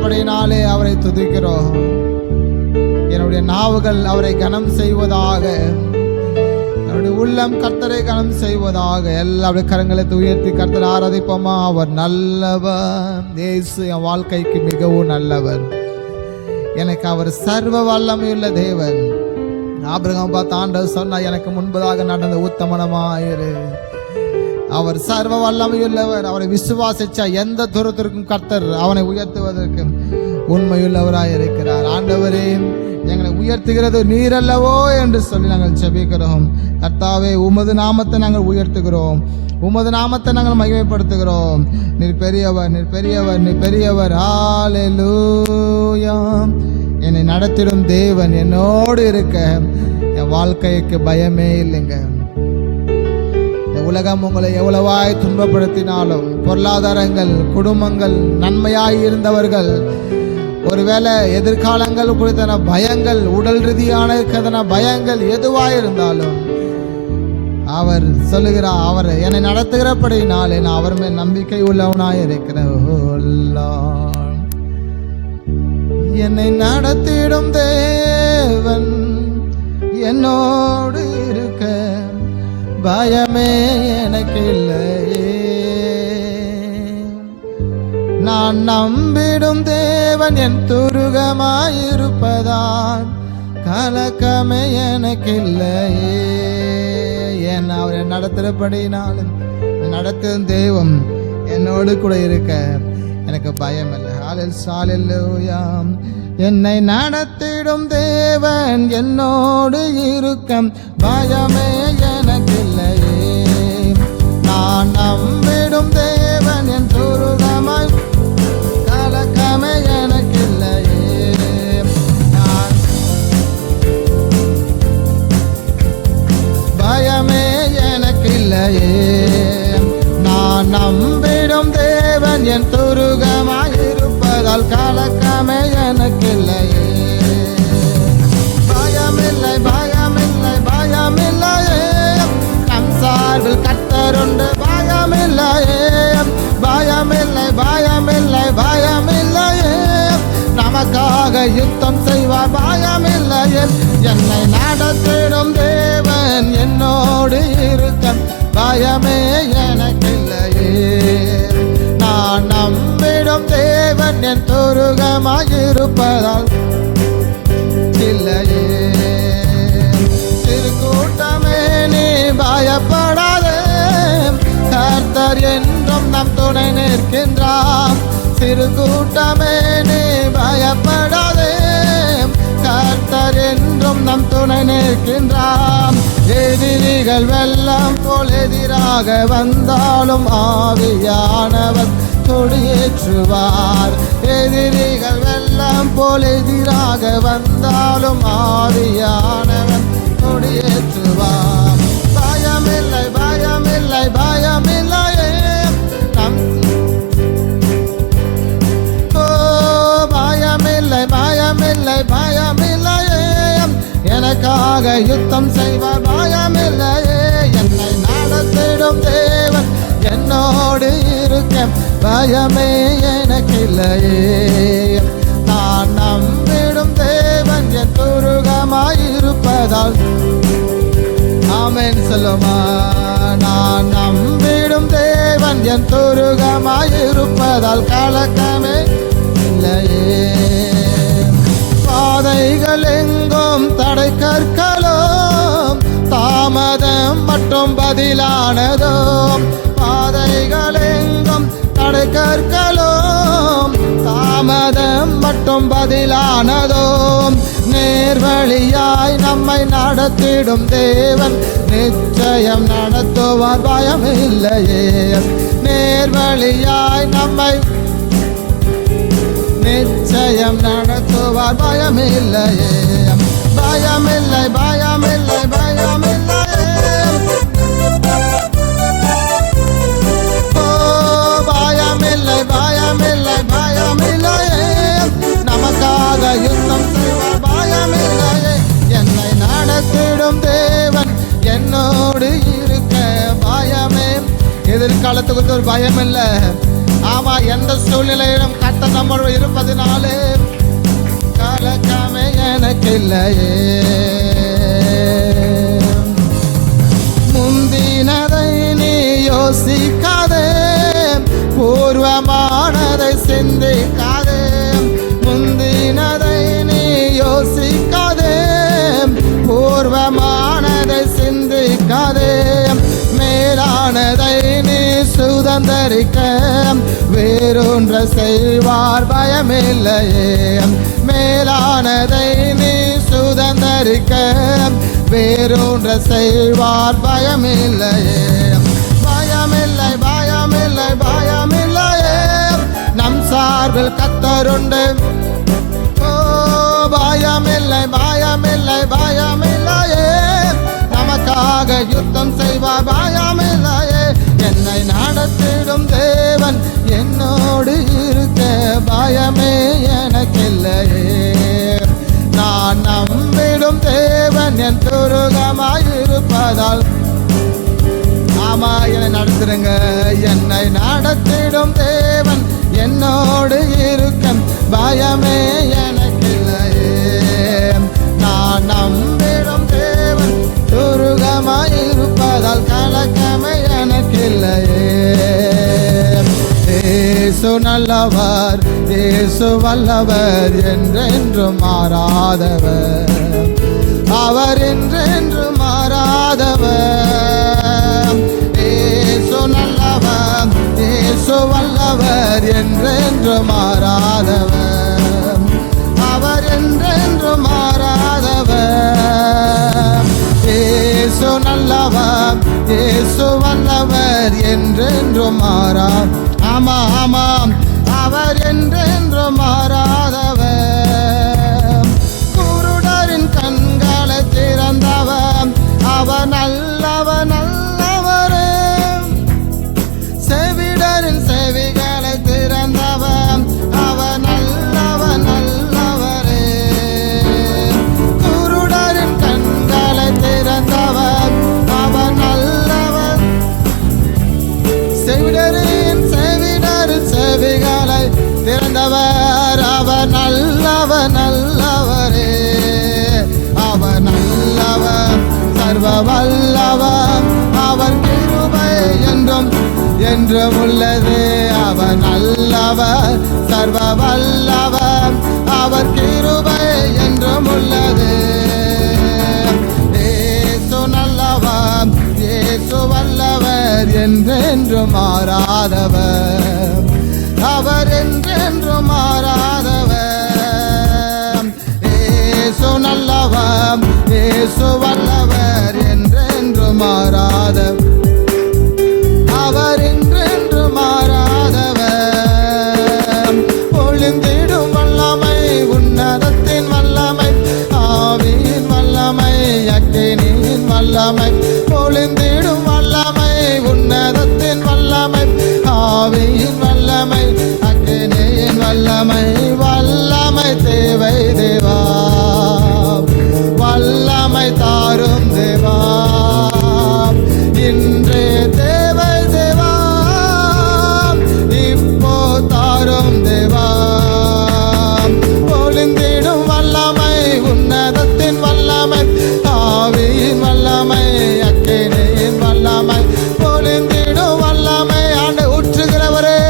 நடத்துகிறபடினாலே அவரை துதிக்கிறோம். என்னுடைய நாவுகள் அவரை கனம் செய்வதாக, என்னுடைய உள்ளம் கர்த்தரை கனம் செய்வதாக. எல்லாருடைய கரங்களை உயர்த்தி கர்த்தரை ஆராதிப்போமா? அவர் நல்லவர். இயேசு என் வாழ்க்கைக்கு மிகவும் நல்லவர். எனக்கு அவர் சர்வ வல்லமையுள்ள தேவன். ஆபிரகாம் பார்த்து ஆண்டவர் சொன்னா, எனக்கு முன்பதாக நடந்த உத்தமனமாயிரு. அவர் சர்வ வல்லமையுள்ளவர். அவரை விசுவாசிச்சா எந்த தூரத்திற்கும் கர்த்தர் அவனை உயர்த்துவதற்கு உண்மையுள்ளவராய் இருக்கிறார். ஆண்டவரே, எங்களை உயர்த்துகிறது நீரல்லவோ என்று சொல்லி நாங்கள் ஜெபிக்கிறோம். கர்த்தாவே, உமது நாமத்தை நாங்கள் உயர்த்துகிறோம், உமது நாமத்தை நாங்கள் மகிமைப்படுத்துகிறோம். நீர் பெரியவர், நீர் பெரியவர், நீர் பெரியவர். ஹல்லேலூயா. என்னை நடத்திடும் தேவன் என்னோடு இருக்க என் வாழ்க்கைக்கு பயமே இல்லைங்க. இந்த உலகம் உங்களை எவ்வளவாய் துன்பப்படுத்தினாலும், பொருளாதாரங்கள், குடும்பங்கள், நன்மையாய் இருந்தவர்கள், ஒருவேளை எதிர்காலங்கள் குறித்தான பயங்கள், உடல் ரீதியான இருக்கிறதான பயங்கள் எதுவாயிருந்தாலும் அவர் சொல்லுகிறார், அவர் என்னை நடத்துகிறபடினாலே நான் அவர் மேல் நம்பிக்கை உள்ளவனாய் இருக்கிறேன். என்னை நடத்திடும் தேவன் என்னோடு இருக்க பயமே எனக்கு இல்லையே. நான் நம்பிடும் தேவன் என் துருகமாயிருப்பதால் கலக்கமே எனக்கு இல்லையே. என் அவரை நடத்துகிறபடினாலும் நடத்தும் தெய்வம் என்னோடு கூட இருக்க எனக்கு பயம் இல்லை. ஹல்லேலூயா. என்னை நடத்திடும் தேவன் என்னோடு இருக்க பயமே எனக்கு இல்லையே. நான் நம்பிடும் தேவன் என் துருகமாய் கலக்கமே எனக்கு இல்லையே. பயமே எனக்கு இல்லையே. நான் நம்பிடும் தேவன் என் துருகமாயிருப்பதால் கலக்கமே எனக்கு இல்லையே. பயமில்லை, பயமில்லை, பயமில்லையே. நம் சார்பில் கர்த்தருண்டு. பயமில்லையே, பயமில்லை, பயமில்லை, பயமில்லையே. நமக்காக யுத்தம் செய்வார். பயமில்லையே. என்னை நடத்திடும் தேவன் என்னோடு இருக்க பயமே எனக்கு இல்லையே. நான் நம்பிடும் தேவன் என் துருகமாயிருப்பதால் இல்லையே. சிறு கூட்டமே நீ பயப்படாதே, கர்த்தர் என்றும் நம் துணை நிற்கின்றார். சிறு கூட்டமே நீ பயப்படாதே, கர்த்தர் என்றும் நம் துணை நிற்கின்றார். எதிரிகள் வெள்ளம் போல் எதிராக வந்தாலும் ஆவியானவர் கொடியேற்றுவார். எதிரிகள் வெள்ளம் போல் எதிராக வந்தாலும் ஆவியானவர் கொடியேற்றுவார். பயமில்லை, பயமில்லை, பயமில்லையே. பயமில்லை, பயமில்லை, பயமில்லையே. எனக்காக யுத்தம் செய்வார். பயமில்லையே. என்னை நடத்திடும் தேவன் என்னோடு இருக்க பயமே எனக்கு இல்லையே. நான் நம்பிடும் தேவன் என் துருகமாயிருப்பதால். ஆமென் சொல்லுமா? நான் நம்பிடும் தேவன் என் துருகமாயிருப்பதால் கலக்கமே இல்லையே. பாதைகள் எங்கும் தடை கற்களும் தாமதம் மற்றும் பதிலானதோ. பாதைகள் எங்கும் தடை கற்களும் தாமதம் மற்றும் பதிலானதோ. நேர்வழியாய் நம்மை நடத்திடும் தேவன் நிச்சயம் நடத்துவார். பயம் இல்லையே. நேர்வழியாய் நம்மை நிச்சயம் நடத்துவார். பயமில்லையே. பயமில்லை, பயமில்லை, பயமில்லையே. ஓ பயமில்லை, பயமில்லை, பயமில்லையே. நமக்காக யுத்தம் செய்வார். பயமில்லையே. என்னை நடத்திடும் தேவன் என்னோடு இருக்க பயமே. எதிர்காலத்துக்கு ஒரு பயம் இல்லை. ஆமா, எந்த சூழ்நிலையிலும் கர்த்தர் நம்மோடு இருப்பதினால் பயமில்லையே. முந்தினதை நீ யோசிக்காதே, பூர்வமானதை சிந்திக்காதே. முந்தினதை நீ யோசிக்காதே, பூர்வமானதை சிந்திக்காதே. மேலானதை நீ சுதந்தரிக்க வேறொன்ற செய்வார் பயமில்லையே. மேலானதை நீ சுதந்தரிக்க வேறொன்ற செய்வார் பயமில்லையே. பயமில்லை பயமில்லை பயமில்லையே, நம் சார்பில் கர்த்தருண்டு. ஓ பயமில்லை பயமில்லை பயமில்லையே, நமக்காக யுத்தம் செய்வார் பயமில்லையே. என்னை நடத்திடும் தேவன் என்னோடு இருக்க பயமே எனக்கில்லையே. நான் நம்பிடும் தேவன் என் துருகமாயிருப்பதால். ஆமா, என்னை நடத்துருங்க. என்னை நடத்திடும் தேவன் என்னோடு இருக்க பயமே எனக்கில்லையே. நான் நம்பிடும் தேவன் துருகமாயிருப்பதால் கலக்கமே எனக்கில்லையே. இயேசு நல்லவர், இயேசு வல்லவர், என்றென்றும் மாறாதவர். அவர் என்றென்றும் மாறாதவர். இயேசு நல்லவர், இயேசு வல்லவர், என்றென்றும் மாறாதவர். அவர் என்றென்றும் மாறாதவர். இயேசு நல்லவர், இயேசு வல்லவர், என்றென்றும் மாறா. ஆமா ஆமாம், அவர் என்றென்றும் மாறாதவர். குருடரின் கண்களை திறந்தவர், அவர் நல்லவர் நல்லவரே. செவிடரின் செவிகளை திறந்தவர், அவர் நல்லவர் நல்லவரே. குருடரின் கண்களை திறந்தவர், அவர் நல்லவர். செவிடரின் செவிகளை திறந்தவர், அவர் நல்லவர் நல்லவரே. அவர் நல்லவர் சர்வ வல்லவர், அவர் கிருபை என்றும் என்றும் உள்ளது. அவர் நல்லவர் சர்வ வல்லவர், அவர் கிருபை என்றும் உள்ளது. இயேசு நல்லவர், இயேசு வல்லவர், என்றென்றும் மாறாதவர். அவர் என்றென்றும் மாறாதவர். இயேசு நல்லவர், இயேசு வல்லவர், என்றென்றும் மாறாதவர். அவர் என்றென்றும் மாறாதவர். ஒளிந்திடும் வல்லமை, உன்னதத்தின் வல்லமை, ஆவியின் வல்லமை, அக்கினியின் வல்லமை. ஒளிந்திடும் வல்லமை, உன்னதத்தின் வல்லமை, ஆவியின் வல்லமை, அக்கினியின் வல்லமை. வல்லமை தேவை தேவா, வல்லமை தாரும் தேவா. இன்றே தேவை தேவா, இப்போ தாரும் தேவா. ஒளிந்திடும் வல்லமை, உன்னதத்தின் வல்லமை, ஆவியின் வல்லமை, அக்கினியின் வல்லமை. ஒளிந்திடும் வல்லமை, ஆண்டு ஊற்றுகிறவரே,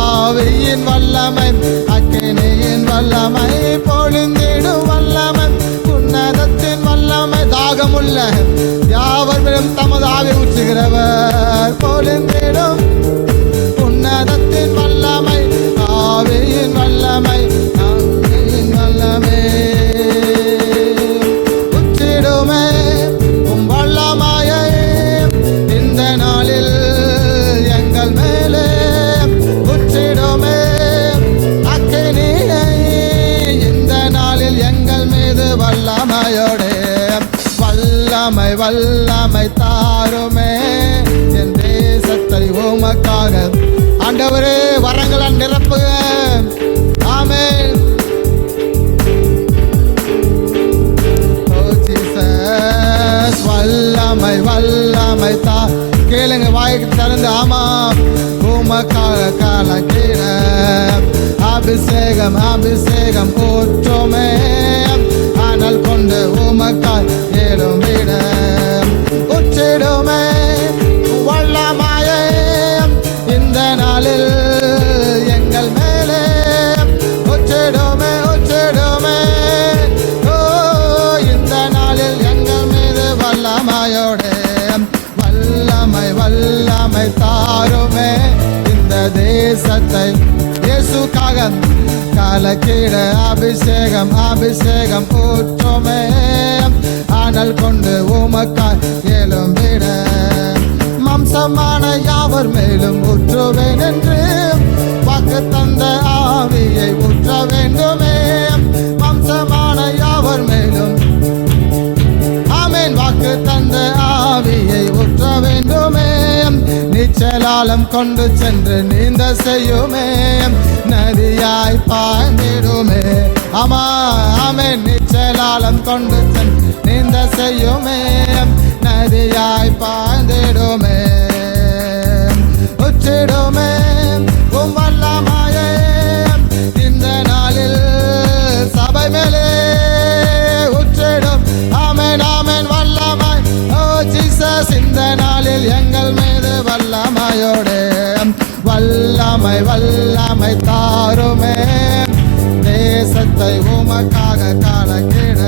ஆவியின் வல்லமை, அக்கினியின் வல்லமை. பொழிந்திடும் வல்லமை, உன்னதத்தின் வல்லமை. தாகமுள்ள யாவரும் தமது ஆவி ஊற்றுகிறவர். பொழிந்திடும் உன்னதத்தின் வல்லமை, ஆவியின் வல்லமை, ஆவியின் வல்லமை. உற்றிடுமே உம் வல்லமையை இந்த நாளில் எங்கள் மேலே. உற்றிடுமே அக்கினியை இந்த நாளில் எங்கள் மீது வல்லமையோடு. வல்லமை வல்லமை தாருமே என் தேசத்தை உமக்காக. ஆண்டவரே, வரங்களை நிரப்புக. ஆமென். ஓ ஜீசஸ், வல்லமை வல்லமை தா. கேளுங்க, வாய்க்கு திறந்து. ஆமா, உமக்காக கலக்கிற அபிஷேகம் அபிஷேகம் ஊற்றுமே. அபிஷேகம் கலக்கிட அபிஷேகம் அபிஷேகம் ஊற்றுமே அனல் கொண்டு உமக்காய் எழும்பிட மாம்சமான யாவர் மேலும் ஊற்றுவேன் என்று வாக்கு தந்த ஆவியை ஊற்ற வேண்டுமே மாம்சமான யாவர் மேலும் ஆமென் வாக்கு தந்த ஆவியை ஊற்ற வேண்டுமே நீச்சலாலம் கொண்டு சென்று நீந்த செய்யுமே நதியாய் பாய்ந்திடுமே ஆமா ஆமென் நீச்சலாலம் கொண்டு சென்று நீந்த செய்யுமே நதியாய் பாய்ந்திடுமே உச்சிடுமே உம் வல்லமையே இந்த நாளில் சபை மேலே உச்சிடும் ஆமென் ஆமென் வல்லமாய் ஓ ஜீசஸ் இந்த நாளில் எங்கள் மீது வல்லமையோடு வல்லமை வல்லமை தாருமே தேசத்தை உமக்காக கலக்கிட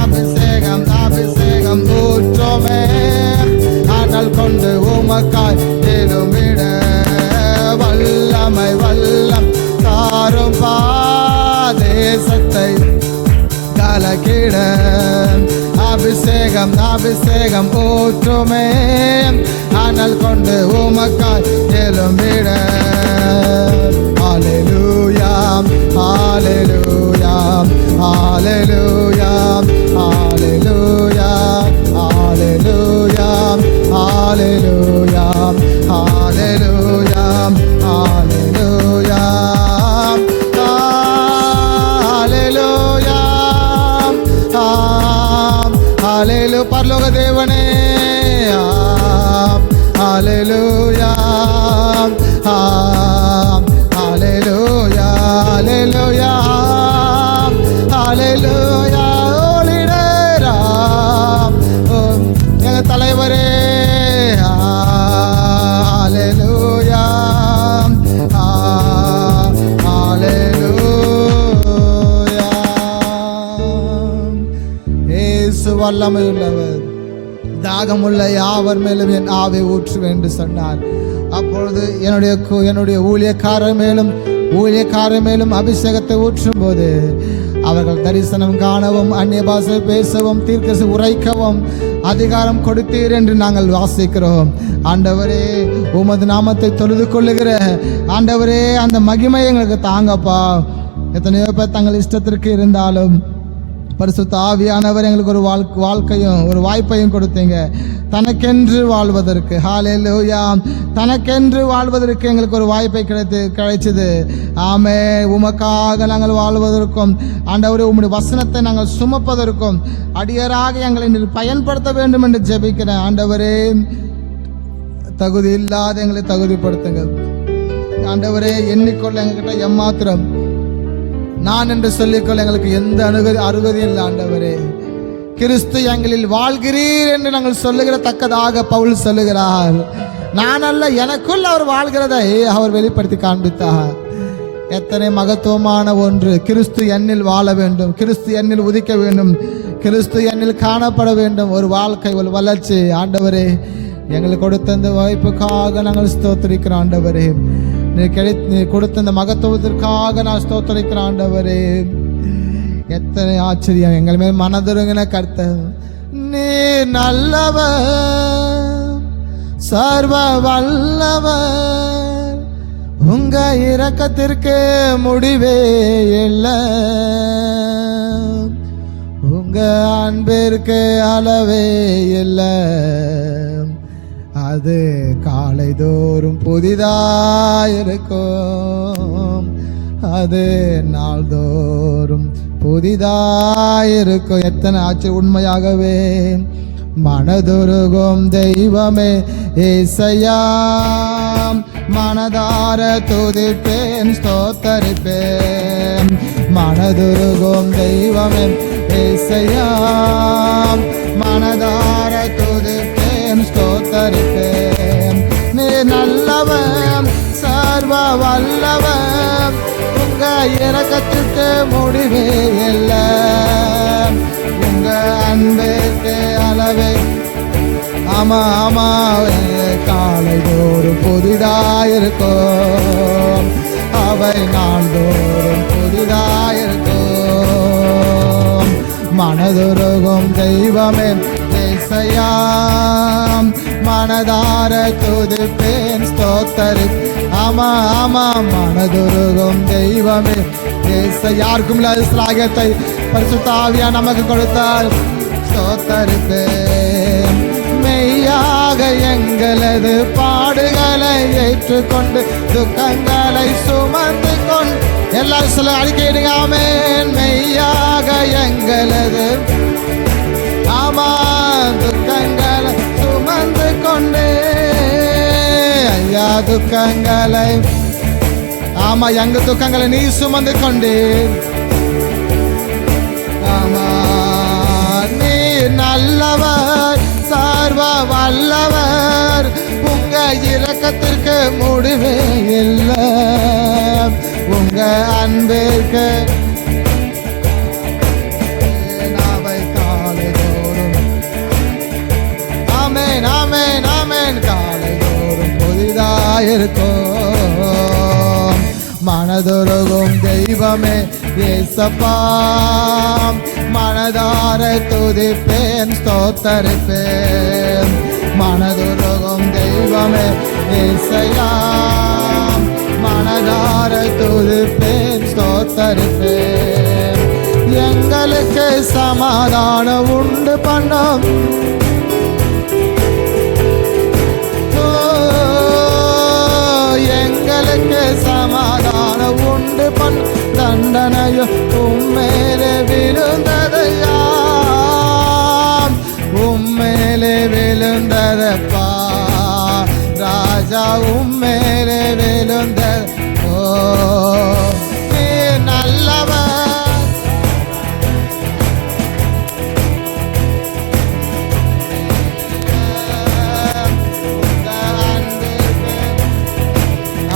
அபிஷேகம் அபிஷேகம் ஊற்றுமே அனல் கொண்டு உமக்காய் எழும்பிட வல்லமை வல்லம் தாரும் தேசத்தை கலக்கிட அபிஷேகம் அபிஷேகம் ஊற்றுமே அனல் கொண்டு உமக்காய் எழும்பிட ஹல்லேலூயா ஹல்லேலூயா ஹல்லேலூயா ஹல்லேலூயா ஹல்லேலூயா ஹல்லேலூயா ஹல்லேலூயா ஹல்லேலூயா ஹல்லேலூயா பரலோக தேவனே ஹல்லேலூயா ஹல்லேலூயா ஹல்லேலூயா ஹல்லேலூயா ஓலிடரா எங்க தலைவரே ஹல்லேலூயா ஹல்லேலூயா இயேசு வல்லமையுள்ளவர் தாகமுள்ள யாவர் மேலும் என் ஆவை ஊற்றுவேன் என்று சொன்னார். அப்பொழுது என்னுடைய ஊழியக்காரர் மேலும் அபிஷேகத்தை ஊற்றும் போது அவர்கள் தரிசனம் காணவும் அந்நிய பாஷை பேசவும் தீர்க்க உரைக்கவும் அதிகாரம் கொடுத்தீர் என்று நாங்கள் வாசிக்கிறோம். ஆண்டவரே உமது நாமத்தை தொழுது கொள்ளுகிற ஆண்டவரே அந்த மகிமை எங்களுக்கு தாங்கப்பா. எத்தனையோ பேர் தங்கள் இஷ்டத்திற்கு இருந்தாலும் பரிசுத்த ஆவியானவர் எங்களுக்கு ஒரு வாழ்க்கையும் ஒரு வாய்ப்பையும் கொடுத்தீங்க தனக்கென்று வாழ்வதற்கு. ஹல்லேலூயா தனக்கென்று வாழ்வதற்கு எங்களுக்கு ஒரு வாய்ப்பை கிடைச்சது. ஆமே உமக்காக நாங்கள் வாழ்வதற்கும் ஆண்டவரே உம்முடைய வசனத்தை நாங்கள் சுமப்பதற்கும் அடியராக எங்களை பயன்படுத்த வேண்டும் என்று ஜெபிக்கிறேன். ஆண்டவரே தகுதி இல்லாத எங்களை தகுதிப்படுத்துங்க ஆண்டவரே. எண்ணிக்கொள்ள எங்ககிட்ட எம்மாத்திரம் நான் என்று சொல்லிக்கொள்ள எங்களுக்கு எந்த அருகதையும் இல்லை ஆண்டவரே. கிறிஸ்து எங்களில் வாழ்கிறீர் என்று நாங்கள் சொல்லுகிற தக்கதாக பவுல் சொல்லுகிறார். நான் அல்ல எனக்குள் அவர் வாழ்கிறதை அவர் வெளிப்படுத்தி காண்பித்தார். எத்தனை மகத்துவமான ஒன்று. கிறிஸ்து என்னில் வாழ வேண்டும், கிறிஸ்து என்னில் உதிக்க வேண்டும், கிறிஸ்து என்னில் காணப்பட வேண்டும். ஒரு வாழ்க்கை ஒரு வளர்ச்சி. ஆண்டவரே எங்களுக்கு கொடுத்த இந்த வாய்ப்புக்காக நாங்கள் ஸ்தோத்திரிக்கிறோம் ஆண்டவரே. நீ கொடுத்த இந்த மகத்துவத்திற்காக நான் ஸ்தோத்திரிக்கிறேன் ஆண்டவரே. எத்தனை ஆச்சரியம். எங்கள் மேல் மனதுருங்கின கர்த்தர் நீ நல்லவர் சர்வ வல்லவர் உங்க இரக்கத்திற்கு முடிவே இல்லை உங்க அன்பிற்கு அளவே இல்லை அது காலைதோறும் புதிதாயிருக்கும் அது நாள்தோறும் புதிதாயிருக்கும். எத்தனை ஆச்சரிய. உண்மையாகவே மனதுருகும் தெய்வமே ஏசையா மனதார துதிப்பேன் ஸ்தோத்தரிப்பேன். மனதுருகும் தெய்வமே ஏசையா மனதார துதிப்பேன் ஸ்தோத்தரிப்பேன். நீ நல்லவன் சர்வ வல்லவன் உங்க இரக்கத்திற்கு முடிவே இல்லை உங்க அன்புக்கு அளவே. ஆமா காலை தோறும் புதிதாயிருக்கும். அவ அவை நாள்தோறும் புதிதாயிருக்கும். மனதுருகும் தெய்வமே ஏசையாம், மனதார துதிப்பேன் ஸ்தோத்தரி. ஆமா ஆமா, மனதுருகும் தெய்வமே ஏசை. யாருக்கும் இல்லாத ஸ்லாகத்தை பரிசுத்த ஆவியார் நமக்கு கொடுத்தார். ஸ்தோத்தரிப்பேன். மெய்யாக எங்களது பாடுகளை ஏற்றுக்கொண்டு துக்கங்களை சுமந்து கொண்டு, எல்லாரும் சொல்ல அறிக்கையிடுங்க ஆமென். மெய்யாக எங்களது ஆமா துக்கங்களை சுமந்து கொண்டு, ஐயா துக்கங்களை, ஆமா எங்க துக்கங்களை நீ சுமந்து கொண்டு, ஆமா நீ நல்லவர் சர்வ வல்லவர், உங்க இரக்கத்திற்கு முடிவே இல்லை, உங்க அன்பிற்கு நாவை காலைதோறும் ஆமென் ஆமென் ஆமென் காலைதோறும் புதிதாயிருக்கும். மனதுருகும் தெய்வமே ஏசப்பா, மனதார துதிப்பேன் ஸ்தோத்தரிப்பேன். மனதுருகும் தெய்வமே ஏசையா, மனதார துதிப்பேன் ஸ்தோத்தரிப்பேன். எங்களுக்கு சமாதானம் உண்டு பண்ணும், எங்களுக்கு சமாதானம் உண்டு பண்ண தண்டனையோ உம்மேலே விழுந்ததையா, உம்மேலே விழுந்ததப்பா ராஜா, உம்மேலே விழுந்த. ஓ நீ நல்லவர்,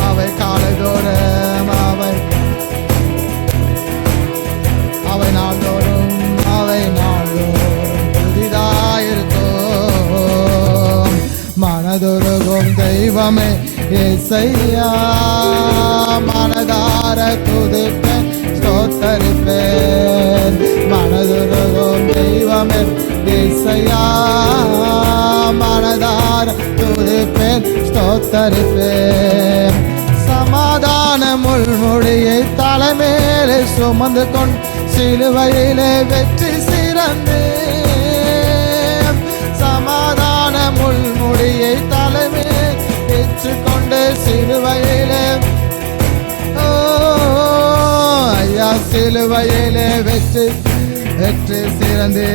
அவை காலைதோறும் அவை நாள்தோறும் புதிதாயிருக்கும். மனதுருகும் தெய்வமே ஏசையா, மனதார துதிப்பேன் ஸ்தோத்தரிப்பேன். மனதுருகும் தெய்வமே ஏசையா, மனதார துதிப்பேன் ஸ்தோத்தரிப்பேன். சமாதான முள்முடியை தலைமேலே சுமந்து கொண்டு சிலுவையிலே வெற்றி சிறந்தேன். சமாதான முள்முடியை தலைமேல் ஏற்றுக்கொண்டு சிலுவையிலே, ஓ ஐயா சிலுவையிலே வெற்றி வெற்றி சிறந்தே,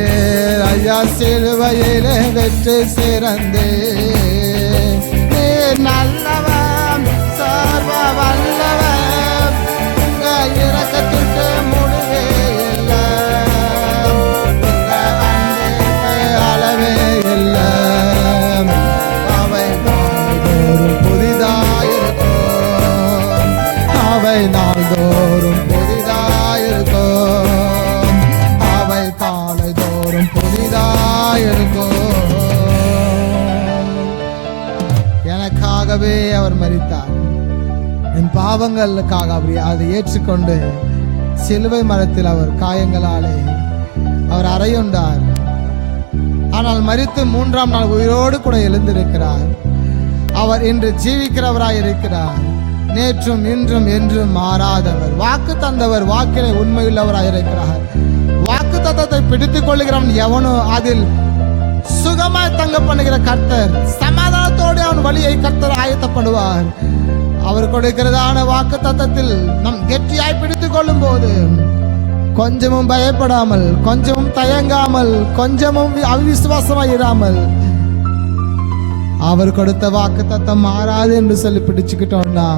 ஐயா சிலுவையிலே வெற்றி சிறந்தே. நீ நல்லவன் சர்வ வல்லவன், உங்க இரக்கத்திற்கு முடிவே இல்லை, உங்க அன்புக்கு அளவே இல்லை. அவை நாள்தோறும் புதிதாயிருக்கும், அவை நாள்தோறும் புதிதாயிருக்கும், அவை காலைதோறும் புதிதாயிருக்கும். எனக்காகவே அவர் மரித்தார், என் பாவங்களுக்காக அவர் அதை ஏற்றுக்கொண்டு சிலுவை மரத்தில் அவர் காயங்களாலே அவர் அறையுண்டார். ஆனால் மரித்து 3ஆம் நாள் உயிரோடு கூட எழுந்திருக்கிறார். அவர் இன்று ஜீவிக்கிறவராய் இருக்கிறார். நேற்றும் இன்றும் என்றும் மாறாதவர், வாக்கு தந்தவர், வாக்கிலே உண்மையுள்ளவராய் இருக்கிறார். வாக்கு தத்தத்தை பிடித்துக் கொள்ளுகிறவன் எவனோ அதில் சுகமாய் தங்க பண்ணுகிற கர்த்தர், சமாதானத்தோடு அவன் வழியை கர்த்தர் ஆயத்தப்படுவார். அவர் கொடுக்கிறதான வாக்கு தத்தத்தில் நம் கெட்டியாய் பிடித்துக் கொள்ளும் போது கொஞ்சமும் பயப்படாமல், கொஞ்சமும் தயங்காமல், கொஞ்சமும் அவிசுவாசமாய் இராமல், அவர் கொடுத்த வாக்கு தத்தம் மாறாது என்று சொல்லி பிடிச்சுக்கிட்டோம்னா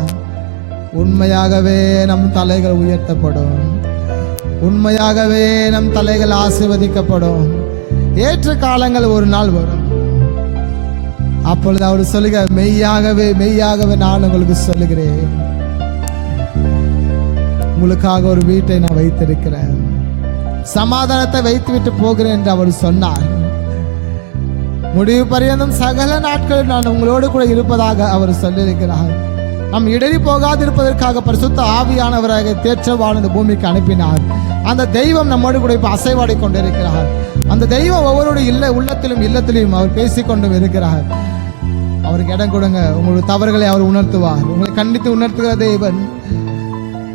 உண்மையாகவே நம் தலைகள் உயர்த்தப்படும், உண்மையாகவே நம் தலைகள் ஆசீர்வதிக்கப்படும். ஏற்ற காலங்கள் ஒரு நாள் வரும். அப்பொழுது அவர் சொல்லுக, மெய்யாகவே மெய்யாகவே நான் உங்களுக்கு சொல்லுகிறேன், உங்களுக்காக ஒரு வீட்டை நான் வைத்திருக்கிறேன், சமாதானத்தை வைத்துவிட்டு போகிறேன் என்று அவர் சொன்னார். முடிவு பரியந்தம் சகல நாட்களில் நான் உங்களோடு கூட இருப்பதாக அவர் சொல்லியிருக்கிறார். நம் இடறி போகாதிருப்பதற்காக பரிசுத்த ஆவியானவராக தேற்றவான் இந்த பூமிக்கு அனுப்பினார். அந்த தெய்வம் நம்மோடு கூட இப்ப அசைவாடி கொண்டிருக்கிறார். அந்த தெய்வம் ஒவ்வொருடைய உள்ளத்திலும் இல்லத்திலும் அவர் பேசிக்கொண்டும் இருக்கிறார். அவருக்கு இடம் கொடுங்க. உங்களுடைய தவறுகளை அவர் உணர்த்துவார். உங்களை கண்டித்து உணர்த்துகிற தேவன்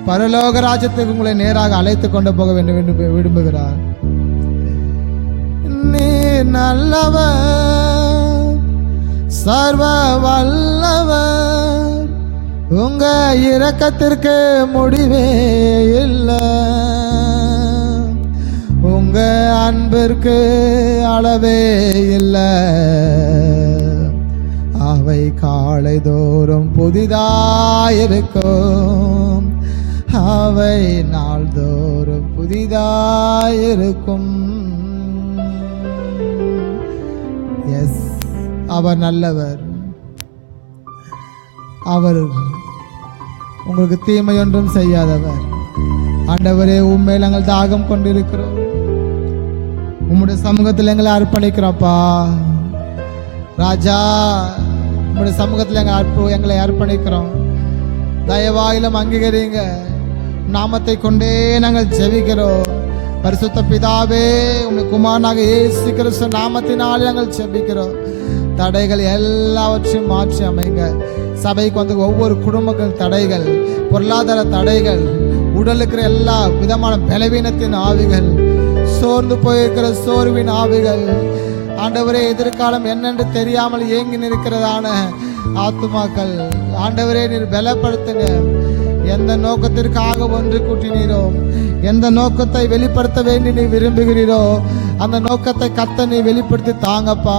பரலோக ராஜ்யத்துக்கு உங்களை நேராக அழைத்து கொண்டு போக வேண்டும் என்று விரும்புகிறார். நீ நல்லவர், சர்வ வல்லவர், உங்க இரக்கத்திற்கு முடிவே இல்லை, உங்க அன்பிற்கு அளவே இல்லை, அவை காலை தோறும் புதிதாயிருக்கும், அவை நாள்தோறும் புதிதாயிருக்கும். எஸ், அவர் நல்லவர். அவர் உங்களுக்கு தீமை ஒன்றும் செய்யாதவர். ஆண்டவரே, உண்மையில் நாங்கள் தாகம் கொண்டிருக்கிறோம். உம்முடைய சமூகத்தில் எங்களை அர்ப்பணிக்கிறோம்ப்பா ராஜா. உம்முடைய சமூகத்தில் எங்களை அர்ப்பணிக்கிறோம். தயவாயிலும் அங்கீகரிங்க. நாமத்தை கொண்டே நாங்கள் ஜெபிக்கிறோம். பரிசுத்த பிதாவே, உங்கள் குமாரனாக இயேசு கிறிஸ்து நாமத்தினாலே நாங்கள் ஜெபிக்கிறோம். தடைகள் எல்லாவற்றையும் மாற்றி அமைங்க. சபைக்கு வந்து ஒவ்வொரு குடும்பங்கள் தடைகள், பொருளாதார தடைகள், உடலுக்கு எல்லா விதமான பலவீனத்தின் ஆவிகள், சோர்ந்து போயிருக்கிற சோர்வின் ஆவிகள், ஆண்டவரே எதிர்காலம் என்னென்று தெரியாமல் ஏங்கி நிற்கிறதான ஆத்துமாக்கள், ஆண்டவரே நீர் பலப்படுத்துங்க. எந்த நோக்கத்திற்காக ஒன்று கூட்டினீரோ, எந்த நோக்கத்தை வெளிப்படுத்த வேண்டி நீ விரும்புகிறீரோ, அந்த நோக்கத்தை கர்த்தர் நீ வெளிப்படுத்தி தாங்கப்பா.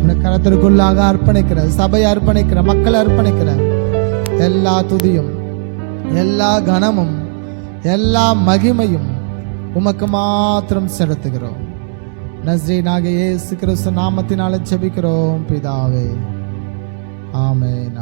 உனக்கு கரத்திற்குள்ளாக அர்ப்பணிக்கிற, சபையை அர்ப்பணிக்கிற, மக்களை அர்ப்பணிக்கிற, எல்லா துதியும், எல்லா கனமும், எல்லா மகிமையும் உமக்கு மாத்திரம் செலுத்துகிறோம். நஸ்ரீனாக இயேசு கிறிஸ்து நாமத்தினால ஜெபிக்கிறோம் பிதாவே. ஆமென்.